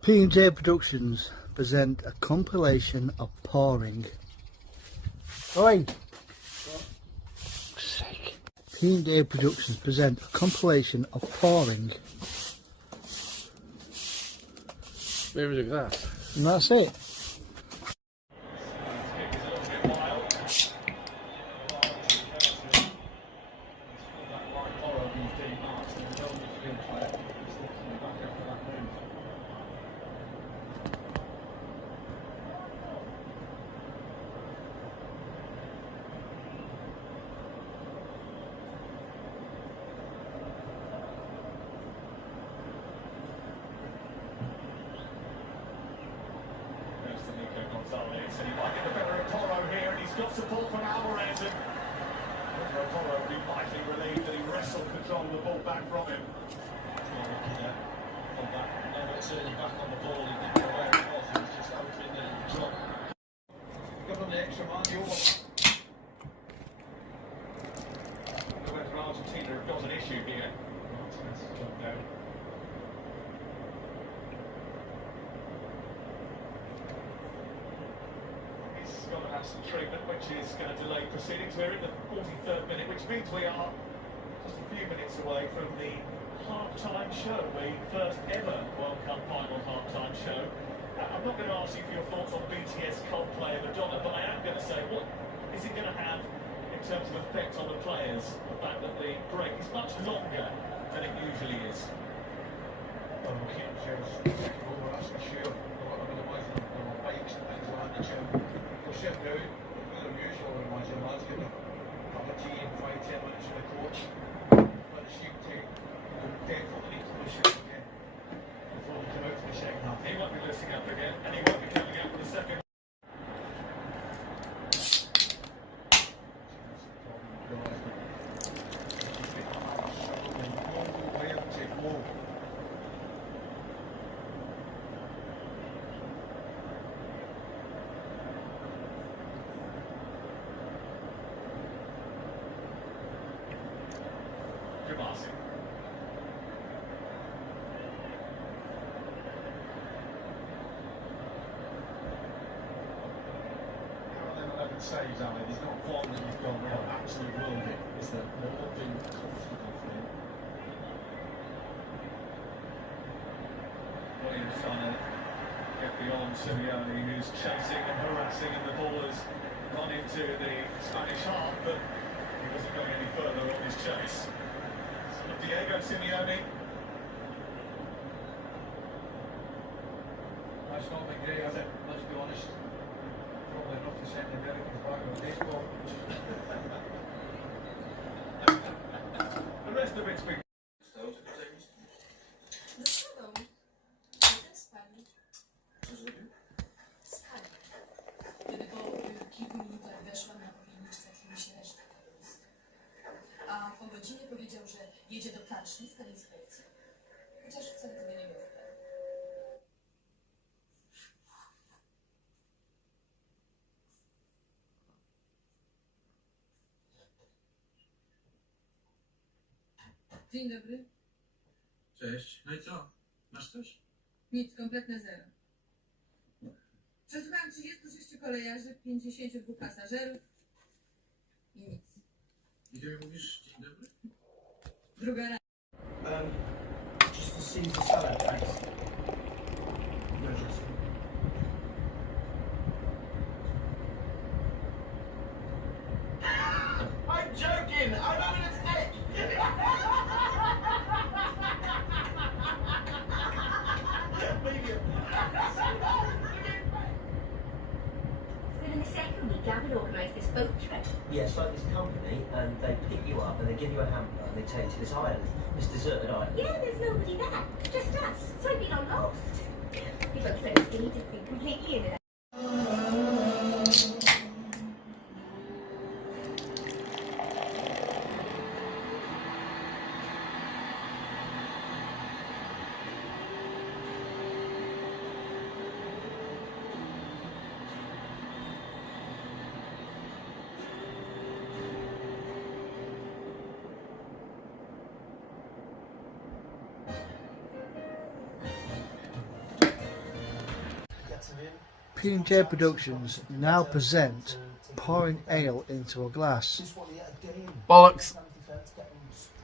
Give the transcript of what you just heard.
P&J Productions present a compilation of pouring. Oi! Sake. P&J Productions present a compilation of pouring. Where is it that? And that's it. And he might get the better of Porro here, and he's got support from Alvarez. And Porro will be mightily relieved that he wrestled control of the ball back from him. Certainly back on the ball, he didn't know where it was, he was just hoping that it would drop. Got on the extra man, the whether Argentina have got an issue here. Got to have some treatment, which is going to delay proceedings. We're in the 43rd minute, which means we are just a few minutes away from the half-time show, the first ever World Cup final half-time show. I'm not going to ask you for your thoughts on BTS Coldplay of Madonna, but I am going to say, what is it going to have in terms of effect on the players, the fact that the break is much longer than it usually is? Well, we'll keep themselves over, that's for sure. I would imagine there were bikes and things like that in the gym. They'll sit down, they're usual, I would imagine, lads get a cup of tea in 5-10 minutes with the coach. But it seemed to definitely need to listen again before we come out for the second half. He won't be listening up again, and he won't be coming out for the second. Jamasi. Saves, Ali, there's not one that you've gone, they'll absolutely willed it. Is that they're all been confident. Williams trying to get beyond Simeone, who's chasing and harassing, and the ball has gone into the Spanish half, but he wasn't going any further on his chase. So Diego Simeone. That's not been great, has it? Let's be honest. Probably enough to send the Americans back on baseball. The rest of it's been. Dostaną jeden z pani skargę. Kiedy po kilku minutach weszła na pojedynczy jakimiś resztę. A po godzinie powiedział, że jedzie do Tarczyńska na inspekcję. Chociaż wcale tego nie było. Dzień dobry. Cześć. No i co? Masz coś? Nic, kompletne zero. Przesłuchałam 36 kolejarzy, 52 pasażerów i nic. I ty mi mówisz dzień dobry? Druga rana. Just to see the salad, thanks. Emergency. I'm joking! I'm having a steak! So then in the second week, Gavin organised this boat trip. Yeah, it's like this company, and they pick you up and they give you a hamper and they take you to this island, this deserted island. Yeah, there's nobody there, just us. So I've been on Lost. We both look skinny, just been completely in it. P&J Productions now present pouring ale into a glass. Bollocks.